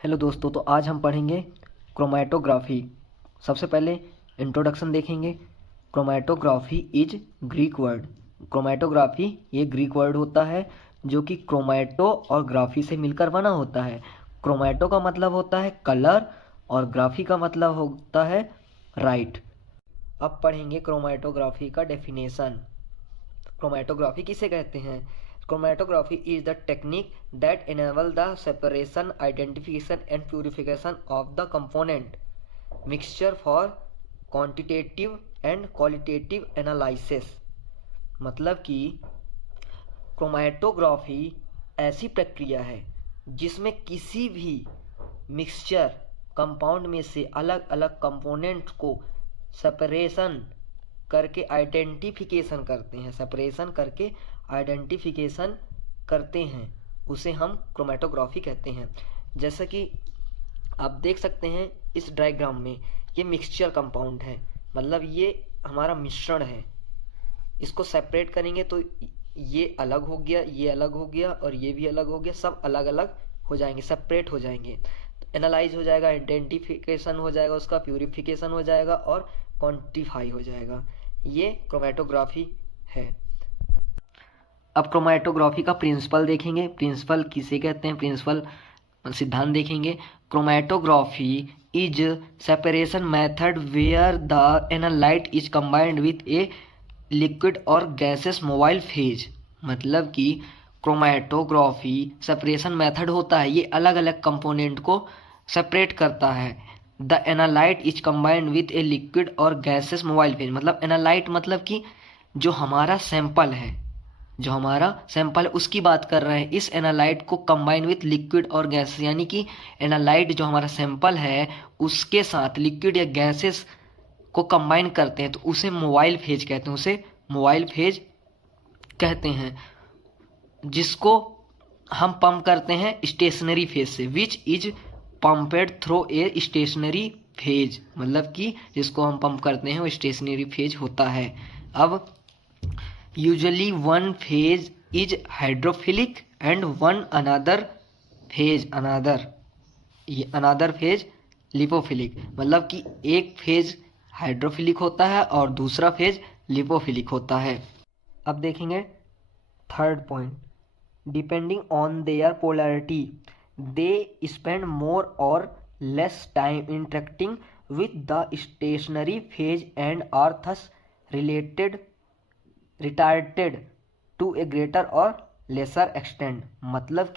Hello दोस्तों, तो आज हम पढ़ेंगे क्रोमैटोग्राफी। सबसे पहले इंट्रोडक्शन देखेंगे। Chromatography is Greek word. Chromatography ये ग्रीक वर्ड होता है जो कि क्रोमैटो और ग्राफी से मिलकर बना होता है। क्रोमैटो का मतलब होता है कलर और ग्राफी का मतलब होता है राइट। अब पढ़ेंगे क्रोमैटोग्राफी का डेफिनेशन। क्रोमैटोग्राफी किसे कहते हैं? Chromatography is the technique that enable the separation, identification and purification of the component mixture for quantitative and qualitative analysis। मतलब कि क्रोमैटोग्राफी ऐसी प्रक्रिया है जिसमें किसी भी मिक्सचर कंपाउंड में से अलग अलग कंपोनेंट को सेपरेशन करके आइडेंटिफिकेशन करते हैं। सेपरेशन करके आइडेंटिफिकेशन करते हैं, उसे हम क्रोमैटोग्राफी कहते हैं। जैसा कि आप देख सकते हैं इस डायग्राम में, ये मिक्सचर कंपाउंड है, मतलब ये हमारा मिश्रण है। इसको सेपरेट करेंगे तो ये अलग हो गया, ये अलग हो गया और ये भी अलग हो गया, सब अलग अलग हो जाएंगे, सेपरेट हो जाएंगे। एनालाइज हो जाएगा, आइडेंटिफिकेशन हो जाएगा, उसका प्यूरिफिकेशन हो जाएगा और क्वांटिफाई हो जाएगा। ये क्रोमैटोग्राफी है। अब क्रोमैटोग्राफी का प्रिंसिपल देखेंगे। प्रिंसिपल किसे कहते हैं, प्रिंसिपल सिद्धांत देखेंगे। Chromatography is separation method where the analyte is combined with a liquid और गैसेस मोबाइल फेज। मतलब कि क्रोमैटोग्राफी सेपरेशन मेथड होता है, ये अलग अलग कंपोनेंट को सेपरेट करता है। The analyte is combined with a liquid और गैसेस मोबाइल फेज। मतलब एनालाइट मतलब कि जो हमारा सैंपल है, जो हमारा सैंपल है उसकी बात कर रहे हैं। इस एनालाइट को कंबाइन विथ लिक्विड और गैस, यानी कि एनालाइट जो हमारा सैंपल है उसके साथ लिक्विड या गैसेस को कंबाइन करते हैं तो उसे मोबाइल फेज कहते हैं, उसे मोबाइल फेज कहते हैं। जिसको हम पंप करते हैं स्टेशनरी फेज से, which is pumped through a stationary phase. मतलब कि जिसको हम पंप करते हैं वो स्टेशनरी फेज होता है। अब usually one phase is hydrophilic and one another phase lipophilic. मतलब कि एक फेज हाइड्रोफिलिक होता है और दूसरा फेज लिपोफिलिक होता है। अब देखेंगे third point. Depending on their polarity they spend more or less time interacting with the stationary phase and are thus retarded to a greater और लेसर एक्सटेंड। मतलब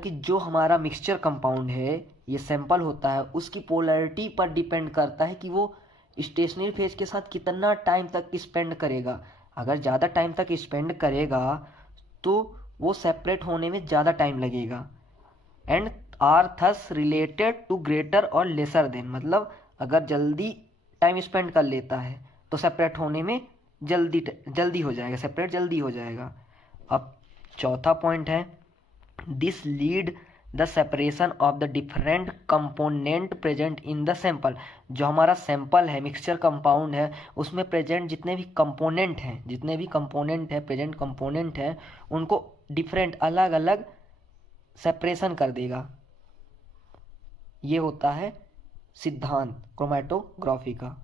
कि जो हमारा मिक्सचर कंपाउंड है, ये सैंपल होता है, उसकी पोलैरिटी पर डिपेंड करता है कि वो स्टेशनरी फेज के साथ कितना टाइम तक स्पेंड करेगा। अगर ज़्यादा टाइम तक स्पेंड करेगा तो वो सेपरेट होने में ज़्यादा टाइम लगेगा। And are thus related to greater और लेसर देन। मतलब अगर जल्दी टाइम स्पेंड कर लेता है तो सेपरेट होने में जल्दी हो जाएगा, सेपरेट जल्दी हो जाएगा। अब चौथा पॉइंट है, this lead the separation of the different component present in the sample. जो हमारा सैंपल है, मिक्सचर कंपाउंड है, उसमें प्रेजेंट जितने भी कंपोनेंट हैं प्रेजेंट कंपोनेंट हैं, उनको डिफरेंट अलग अलग सेपरेशन कर देगा। ये होता है सिद्धांत क्रोमैटोग्राफी का।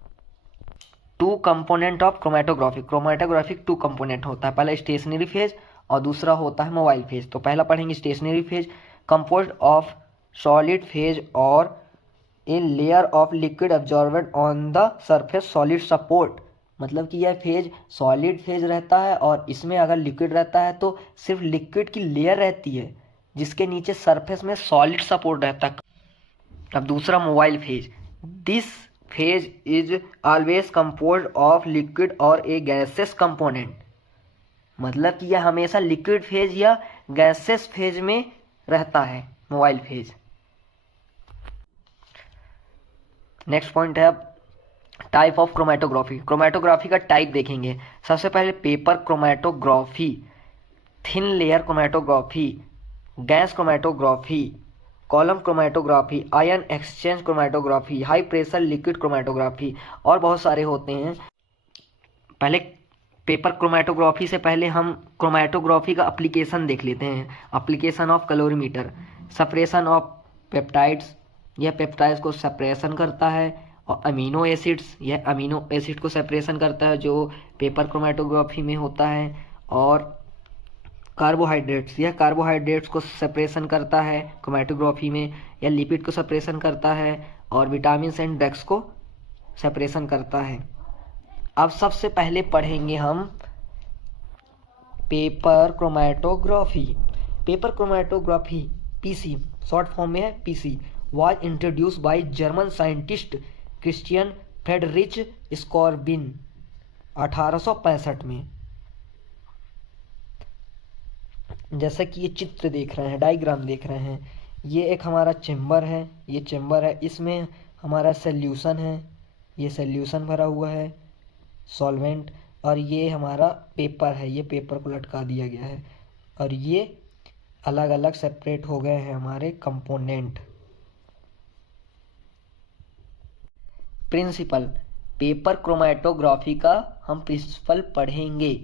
Two component of chromatography. Chromatography two component होता है, पहला स्टेशनरी फेज और दूसरा होता है मोबाइल फेज। तो पहला पढ़ेंगे stationary phase, composed of solid phase और a layer of liquid absorbent on the surface solid support. मतलब कि यह फेज सॉलिड फेज रहता है और इसमें अगर लिक्विड रहता है तो सिर्फ लिक्विड की लेयर रहती है जिसके नीचे सरफेस में सॉलिड सपोर्ट रहता है। अब दूसरा mobile phase, this phase is always composed of liquid और ए गैसेस कंपोनेंट। मतलब कि यह हमेशा लिक्विड फेज या गैसेस फेज में रहता है, मोबाइल फेज। नेक्स्ट पॉइंट है अब टाइप ऑफ क्रोमैटोग्राफी। क्रोमैटोग्राफी का टाइप देखेंगे। सबसे पहले paper chromatography, thin layer chromatography, gas chromatography, column chromatography, ion exchange chromatography, high pressure liquid chromatography और बहुत सारे होते हैं। पहले पेपर क्रोमैटोग्राफी से पहले हम क्रोमैटोग्राफी का एप्लीकेशन देख लेते हैं। Application of calorimeter. Separation of peptides, यह पेप्टाइड्स को सेपरेशन करता है। और अमीनो एसिड्स, यह अमीनो एसिड को सेपरेशन करता है जो पेपर क्रोमेटोग्राफी में होता है। और कार्बोहाइड्रेट्स, यह कार्बोहाइड्रेट्स को सेपरेशन करता है क्रोमेटोग्राफी में। यह लिपिड को सेपरेशन करता है और विटामिन एंड ड्रग्स को सेपरेशन करता है। अब सबसे पहले पढ़ेंगे हम paper chromatography. Paper chromatography PC, short form में है PC, was introduce by German scientist Christian Friedrich Schonbein 1865 में। जैसा कि ये चित्र देख रहे हैं, डायग्राम देख रहे हैं, ये एक हमारा चेम्बर है, ये चेम्बर है, इसमें हमारा सॉल्यूशन है, ये सॉल्यूशन भरा हुआ है सॉल्वेंट, और ये हमारा पेपर है, ये पेपर को लटका दिया गया है, और ये अलग अलग सेपरेट हो गए हैं हमारे कंपोनेंट। प्रिंसिपल, पेपर क्रोमेटोग्राफी का हम प्रिंसिपल पढ़ेंगे।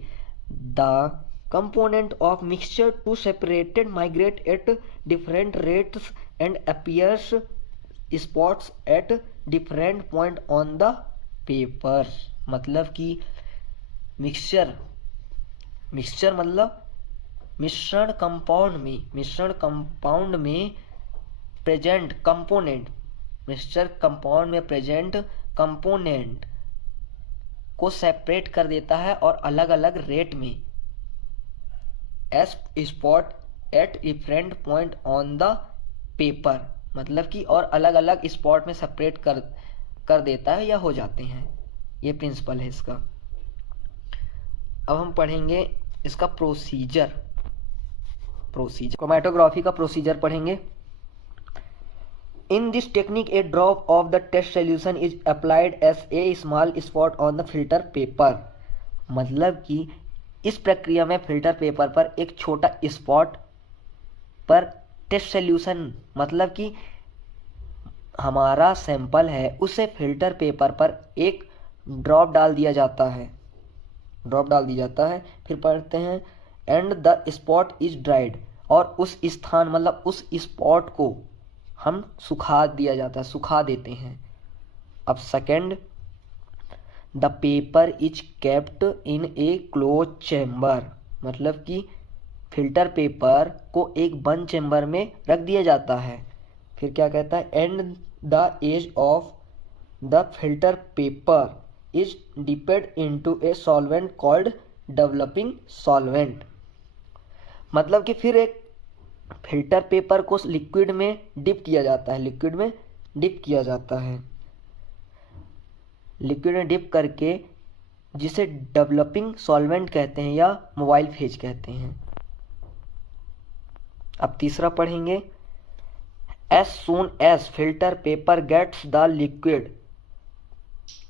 The component of mixture to separated migrate at different rates and appears spots at different point on the paper। मतलब कि मिक्सचर मतलब मिश्रण कंपाउंड में प्रेजेंट कंपोनेंट, मिक्सचर कंपाउंड में प्रेजेंट कंपोनेंट को सेपरेट कर देता है और अलग अलग रेट में S spot at different point on the paper, मतलब कि और अलग अलग स्पॉट में सेपरेट कर देता है या हो जाते हैं। ये प्रिंसिपल है इसका। अब हम पढ़ेंगे इसका प्रोसीजर क्रोमेटोग्राफी का प्रोसीजर पढ़ेंगे। In this technique a drop of the test solution is applied as a small spot on the filter paper. मतलब कि इस प्रक्रिया में फिल्टर पेपर पर एक छोटा स्पॉट पर टेस्ट सोल्यूशन, मतलब कि हमारा सैंपल है उसे फिल्टर पेपर पर एक ड्रॉप डाल दिया जाता है, फिर पढ़ते हैं and the spot is dried, और उस स्थान मतलब उस स्पॉट को हम सुखा देते हैं। अब second, the paper is kept in A close chamber, मतलब कि फिल्टर पेपर को एक बंद चैम्बर में रख दिया जाता है। फिर क्या कहता है, and the edge of the filter paper is dipped into a solvent called developing solvent. मतलब कि फिर एक फिल्टर पेपर को लिक्विड में डिप किया जाता है, लिक्विड में डिप करके, जिसे डेवलपिंग सॉल्वेंट कहते हैं या मोबाइल फेज कहते हैं। अब तीसरा पढ़ेंगे, as soon as filter paper gets the liquid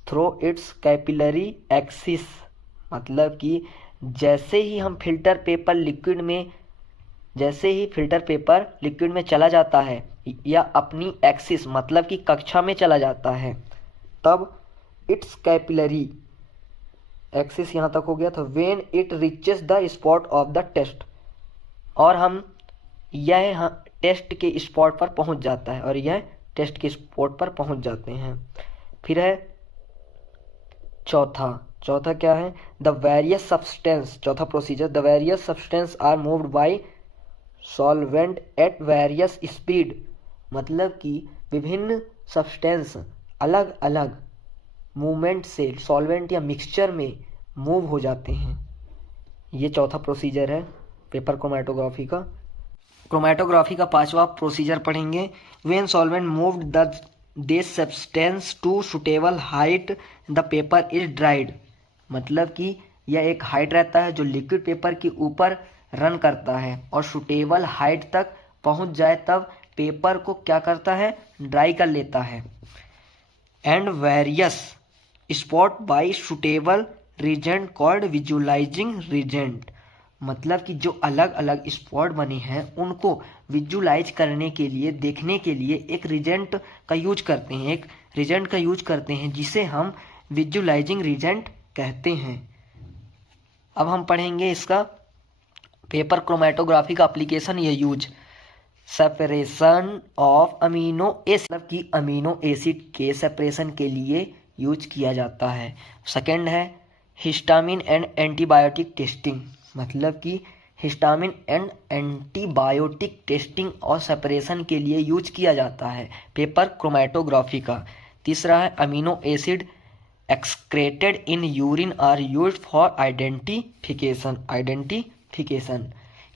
through its capillary axis, मतलब कि जैसे ही फिल्टर पेपर लिक्विड में चला जाता है या अपनी एक्सिस मतलब कि कक्षा में चला जाता है, तब इट्स कैपिलरी एक्सिस यहाँ तक हो गया था, when it reaches the spot of the test, और हम यह टेस्ट के स्पॉट पर पहुँच जाता है, और यह टेस्ट के स्पॉट पर पहुँच जाते हैं। फिर है चौथा क्या है, द वेरियस सब्सटेंस, चौथा procedure, the various substance are moved by solvent at various speed, मतलब कि विभिन्न सब्सटेंस अलग अलग मूवमेंट से सॉल्वेंट या मिक्सचर में मूव हो जाते हैं। ये चौथा प्रोसीजर है पेपर क्रोमेटोग्राफी का। क्रोमेटोग्राफी का पांचवा प्रोसीजर पढ़ेंगे, when solvent moved the this substance to suitable height the paper is dried, मतलब कि यह एक हाइट रहता है जो लिक्विड पेपर के ऊपर रन करता है और सुटेबल हाइट तक पहुंच जाए तब पेपर को क्या करता है, ड्राई कर लेता है। And various spot by suitable reagent called visualizing reagent, मतलब कि जो अलग अलग स्पॉट बने हैं उनको विजुअलाइज करने के लिए, देखने के लिए एक रीजेंट का यूज करते हैं, जिसे हम विजुअलाइजिंग रीजेंट कहते हैं। अब हम पढ़ेंगे इसका पेपर क्रोमेटोग्राफी का एप्लीकेशन या use. Separation of amino acid, मतलब कि अमीनो एसिड के सेपरेशन के लिए यूज किया जाता है। सेकंड है हिस्टामिन एंड एंटीबायोटिक टेस्टिंग, मतलब कि हिस्टामिन एंड एंटीबायोटिक टेस्टिंग और सेपरेशन के लिए यूज किया जाता है पेपर क्रोमेटोग्राफी का। तीसरा है amino acid excreted in urine are used for identification.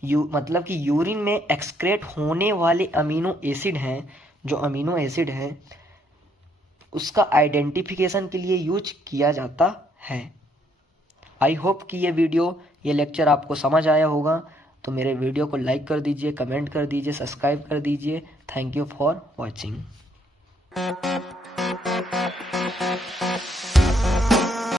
मतलब कि यूरिन में एक्सक्रेट होने वाले अमीनो एसिड हैं, जो अमीनो एसिड हैं उसका आइडेंटिफिकेशन के लिए यूज किया जाता है। आई होप कि ये लेक्चर आपको समझ आया होगा। तो मेरे वीडियो को लाइक कर दीजिए, कमेंट कर दीजिए, सब्सक्राइब कर दीजिए। Thank you for watching.